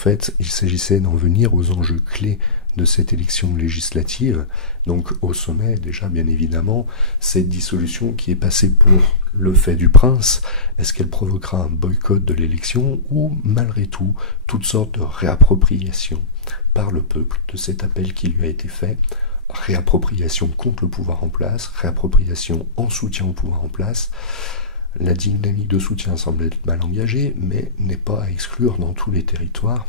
fait, il s'agissait d'en venir aux enjeux clés de cette élection législative. Donc au sommet, déjà bien évidemment, cette dissolution qui est passée pour le fait du prince, est-ce qu'elle provoquera un boycott de l'élection ou malgré tout, toutes sortes de réappropriations par le peuple de cet appel qui lui a été fait, réappropriation contre le pouvoir en place, réappropriation en soutien au pouvoir en place. La dynamique de soutien semble être mal engagée, mais n'est pas à exclure dans tous les territoires.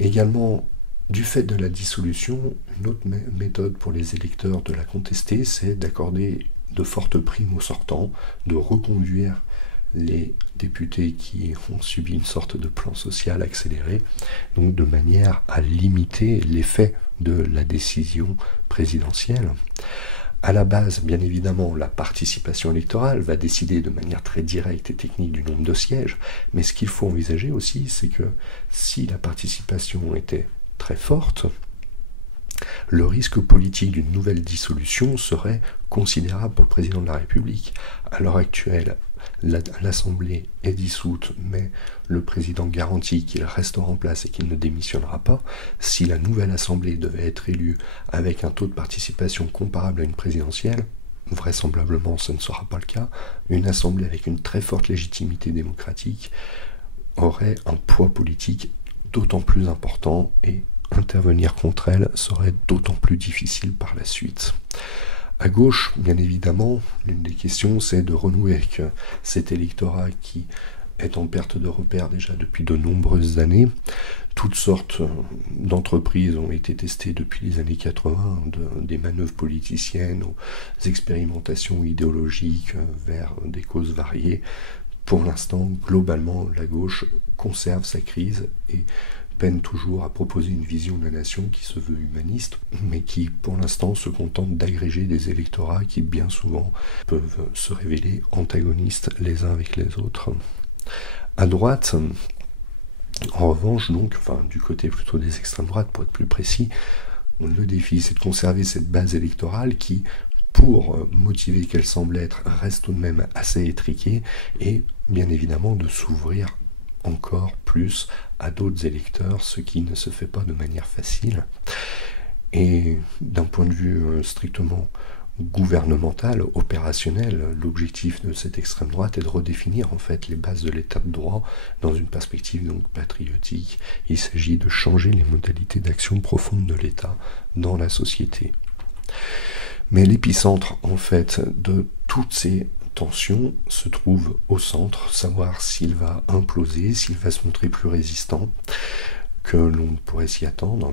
Également, du fait de la dissolution, une autre méthode pour les électeurs de la contester, c'est d'accorder de fortes primes aux sortants, de reconduire les députés qui ont subi une sorte de plan social accéléré, donc de manière à limiter l'effet de la décision présidentielle. À la base, bien évidemment, la participation électorale va décider de manière très directe et technique du nombre de sièges, mais ce qu'il faut envisager aussi, c'est que si la participation était très forte, le risque politique d'une nouvelle dissolution serait considérable pour le président de la République. À l'heure actuelle, l'Assemblée est dissoute, mais le président garantit qu'il restera en place et qu'il ne démissionnera pas. Si la nouvelle Assemblée devait être élue avec un taux de participation comparable à une présidentielle, vraisemblablement ce ne sera pas le cas, une Assemblée avec une très forte légitimité démocratique aurait un poids politique d'autant plus important et intervenir contre elle serait d'autant plus difficile par la suite. À gauche, bien évidemment, l'une des questions, c'est de renouer avec cet électorat qui est en perte de repère déjà depuis de nombreuses années. Toutes sortes d'entreprises ont été testées depuis les années 80, des manœuvres politiciennes aux expérimentations idéologiques vers des causes variées. Pour l'instant, globalement, la gauche conserve sa crise et peine toujours à proposer une vision de la nation qui se veut humaniste, mais qui, pour l'instant, se contente d'agréger des électorats qui, bien souvent, peuvent se révéler antagonistes les uns avec les autres. À droite, en revanche, donc, du côté plutôt des extrêmes droites, pour être plus précis, le défi, c'est de conserver cette base électorale qui, pour motiver qu'elle semble être, reste tout de même assez étriquée, et bien évidemment de s'ouvrir encore plus à d'autres électeurs, ce qui ne se fait pas de manière facile. Et d'un point de vue strictement gouvernemental, opérationnel, l'objectif de cette extrême droite est de redéfinir en fait les bases de l'état de droit dans une perspective donc patriotique. Il s'agit de changer les modalités d'action profonde de l'État dans la société. Mais l'épicentre en fait de toutes ces tension se trouve au centre, savoir s'il va imploser, s'il va se montrer plus résistant que l'on pourrait s'y attendre.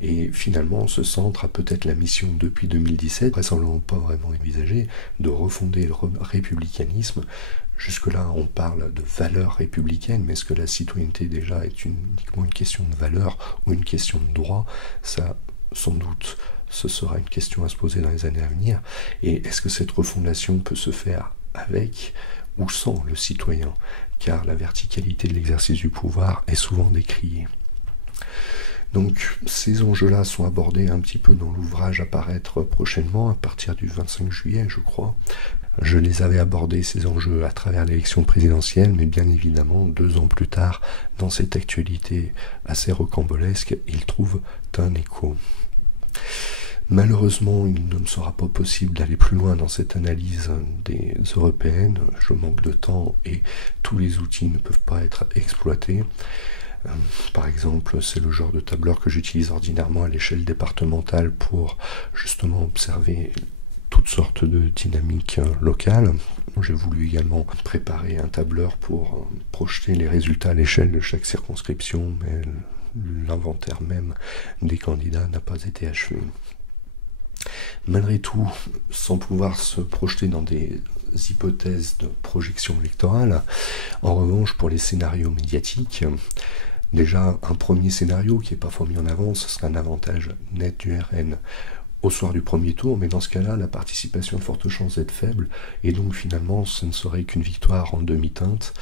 Et finalement, ce centre a peut-être la mission depuis 2017, vraisemblablement pas vraiment envisagé, de refonder le républicanisme. Jusque-là, on parle de valeurs républicaines, mais est-ce que la citoyenneté déjà est uniquement une question de valeur ou une question de droit? Ça, sans doute, ce sera une question à se poser dans les années à venir. Et est-ce que cette refondation peut se faire avec ou sans le citoyen? Car la verticalité de l'exercice du pouvoir est souvent décriée. Donc ces enjeux-là sont abordés un petit peu dans l'ouvrage à paraître prochainement, à partir du 25 juillet, je crois. Je les avais abordés, ces enjeux, à travers l'élection présidentielle, mais bien évidemment, 2 ans plus tard, dans cette actualité assez rocambolesque, ils trouvent un écho. Malheureusement, il ne me sera pas possible d'aller plus loin dans cette analyse des européennes. Je manque de temps et tous les outils ne peuvent pas être exploités. Par exemple, c'est le genre de tableur que j'utilise ordinairement à l'échelle départementale pour justement observer toutes sortes de dynamiques locales. J'ai voulu également préparer un tableur pour projeter les résultats à l'échelle de chaque circonscription, mais l'inventaire même des candidats n'a pas été achevé. Malgré tout, sans pouvoir se projeter dans des hypothèses de projection électorale, en revanche, pour les scénarios médiatiques, déjà un premier scénario qui n'est pas mis en avant, ce serait un avantage net du RN au soir du premier tour, mais dans ce cas-là, la participation a de fortes chances d'être faible, et donc finalement, ce ne serait qu'une victoire en demi-teinte.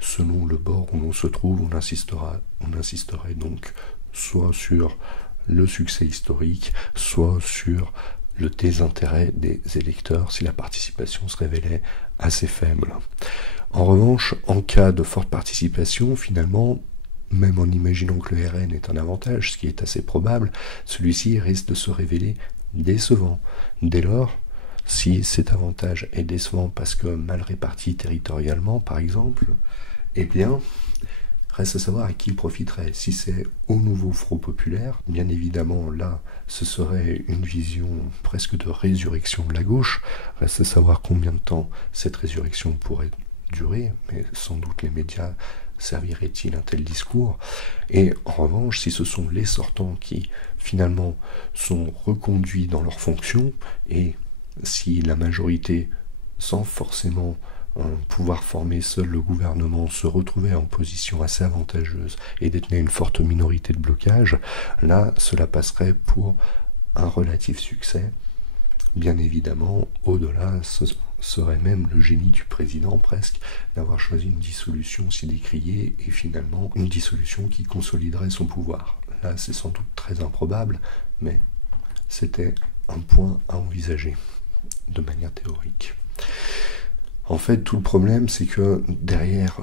Selon le bord où l'on se trouve, on insisterait donc soit sur le succès historique, soit sur le désintérêt des électeurs si la participation se révélait assez faible. En revanche, en cas de forte participation, finalement, même en imaginant que le RN est un avantage, ce qui est assez probable, celui-ci risque de se révéler décevant. Dès lors, si cet avantage est décevant parce que mal réparti territorialement, par exemple, eh bien, reste à savoir à qui il profiterait. Si c'est au nouveau Front populaire, bien évidemment, là, ce serait une vision presque de résurrection de la gauche. Reste à savoir combien de temps cette résurrection pourrait durer, mais sans doute les médias serviraient-ils un tel discours. Et en revanche, si ce sont les sortants qui, finalement, sont reconduits dans leurs fonctions, et si la majorité, sans forcément pouvoir former seul le gouvernement, se retrouvait en position assez avantageuse et détenait une forte minorité de blocage, là, cela passerait pour un relatif succès. Bien évidemment, au-delà, ce serait même le génie du président presque d'avoir choisi une dissolution si décriée et finalement une dissolution qui consoliderait son pouvoir. Là, c'est sans doute très improbable, mais c'était un point à envisager de manière théorique. En fait, tout le problème, c'est que derrière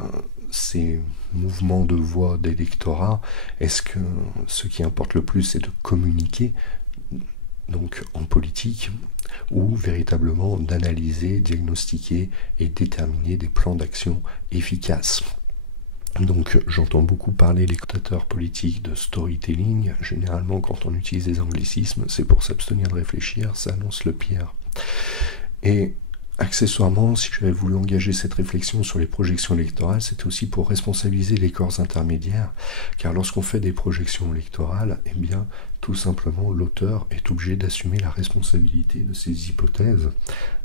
ces mouvements de voix d'électorat, est-ce que ce qui importe le plus, c'est de communiquer, donc en politique, ou véritablement d'analyser, diagnostiquer et déterminer des plans d'action efficaces? Donc j'entends beaucoup parler les commentateurs politiques de storytelling. Généralement, quand on utilise des anglicismes, c'est pour s'abstenir de réfléchir, ça annonce le pire. Et accessoirement, si j'avais voulu engager cette réflexion sur les projections électorales, c'était aussi pour responsabiliser les corps intermédiaires, car lorsqu'on fait des projections électorales, eh bien, tout simplement, l'auteur est obligé d'assumer la responsabilité de ses hypothèses,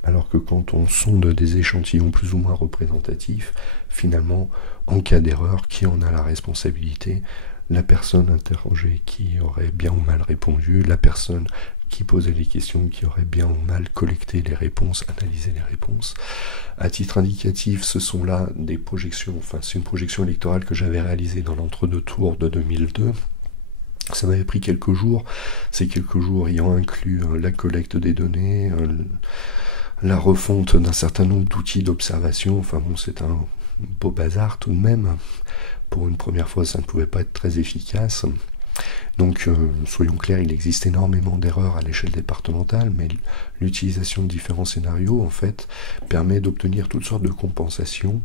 alors que quand on sonde des échantillons plus ou moins représentatifs, finalement, en cas d'erreur, qui en a la responsabilité? La personne interrogée qui aurait bien ou mal répondu, la personne qui posait les questions, qui aurait bien ou mal collecté les réponses, analysé les réponses. À titre indicatif, ce sont là des projections, enfin c'est une projection électorale que j'avais réalisée dans l'entre-deux tours de 2002. Ça m'avait pris quelques jours, ces quelques jours ayant inclus la collecte des données, la refonte d'un certain nombre d'outils d'observation, enfin bon, c'est un beau bazar tout de même. Pour une première fois, ça ne pouvait pas être très efficace. Donc, soyons clairs, il existe énormément d'erreurs à l'échelle départementale, mais l'utilisation de différents scénarios, en fait, permet d'obtenir toutes sortes de compensations.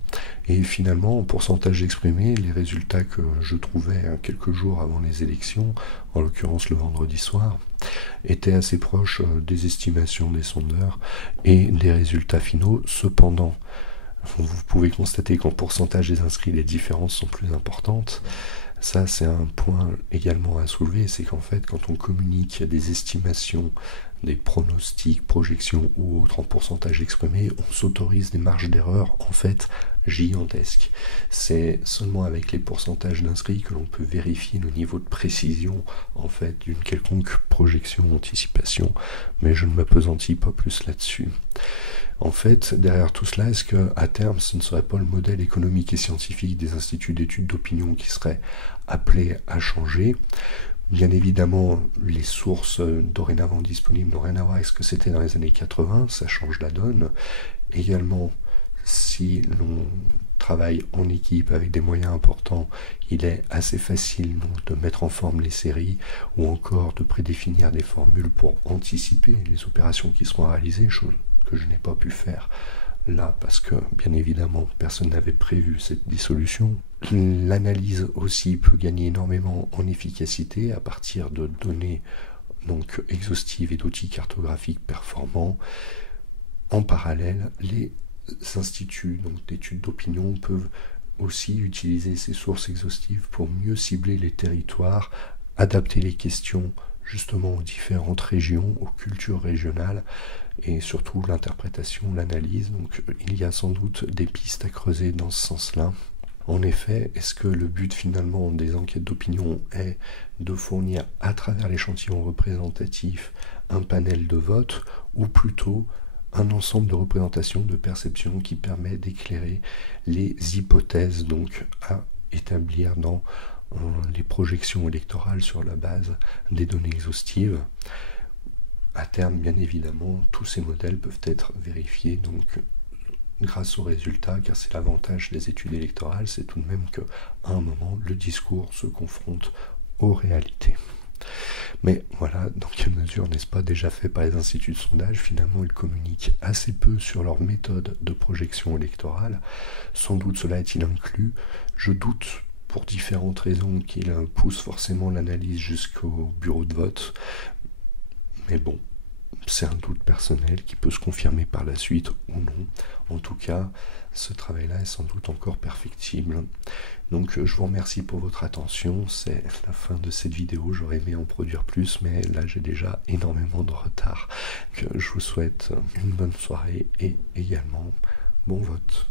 Et finalement, en pourcentage exprimé, les résultats que je trouvais quelques jours avant les élections, en l'occurrence le vendredi soir, étaient assez proches des estimations des sondeurs et des résultats finaux. Cependant, vous pouvez constater qu'en pourcentage des inscrits, les différences sont plus importantes. Ça, c'est un point également à soulever, c'est qu'en fait, quand on communique des estimations, des pronostics, projections ou autres en pourcentage exprimé, on s'autorise des marges d'erreur, en fait, gigantesques. C'est seulement avec les pourcentages d'inscrits que l'on peut vérifier le niveau de précision, en fait, d'une quelconque projection, anticipation, mais je ne m'appesantis pas plus là-dessus. En fait, derrière tout cela, est-ce qu'à terme, ce ne serait pas le modèle économique et scientifique des instituts d'études d'opinion qui serait appelé à changer? Bien évidemment, les sources dorénavant disponibles n'ont rien à voir avec ce que c'était dans les années 80, ça change la donne. Également, si l'on travaille en équipe avec des moyens importants, il est assez facile donc, de mettre en forme les séries ou encore de prédéfinir des formules pour anticiper les opérations qui seront réalisées, chose que je n'ai pas pu faire là parce que bien évidemment personne n'avait prévu cette dissolution. L'analyse aussi peut gagner énormément en efficacité à partir de données donc exhaustives et d'outils cartographiques performants. En parallèle, les instituts d'études d'opinion peuvent aussi utiliser ces sources exhaustives pour mieux cibler les territoires, adapter les questions justement aux différentes régions, aux cultures régionales, et surtout l'interprétation, l'analyse. Donc il y a sans doute des pistes à creuser dans ce sens-là. En effet, est-ce que le but finalement des enquêtes d'opinion est de fournir à travers l'échantillon représentatif un panel de votes ou plutôt un ensemble de représentations, de perceptions qui permet d'éclairer les hypothèses donc à établir dans les projections électorales sur la base des données exhaustives? À terme, bien évidemment, tous ces modèles peuvent être vérifiés donc grâce aux résultats, car c'est l'avantage des études électorales, c'est tout de même qu'à un moment, le discours se confronte aux réalités. Mais voilà, dans quelle mesure n'est-ce pas déjà fait par les instituts de sondage? Finalement, ils communiquent assez peu sur leur méthode de projection électorale. Sans doute cela est-il inclus. Je doute, pour différentes raisons, qu'ils poussent forcément l'analyse jusqu'au bureau de vote. Mais bon, c'est un doute personnel qui peut se confirmer par la suite ou non. En tout cas, ce travail-là est sans doute encore perfectible. Donc je vous remercie pour votre attention, c'est la fin de cette vidéo, j'aurais aimé en produire plus, mais là j'ai déjà énormément de retard. Donc, je vous souhaite une bonne soirée et également bon vote.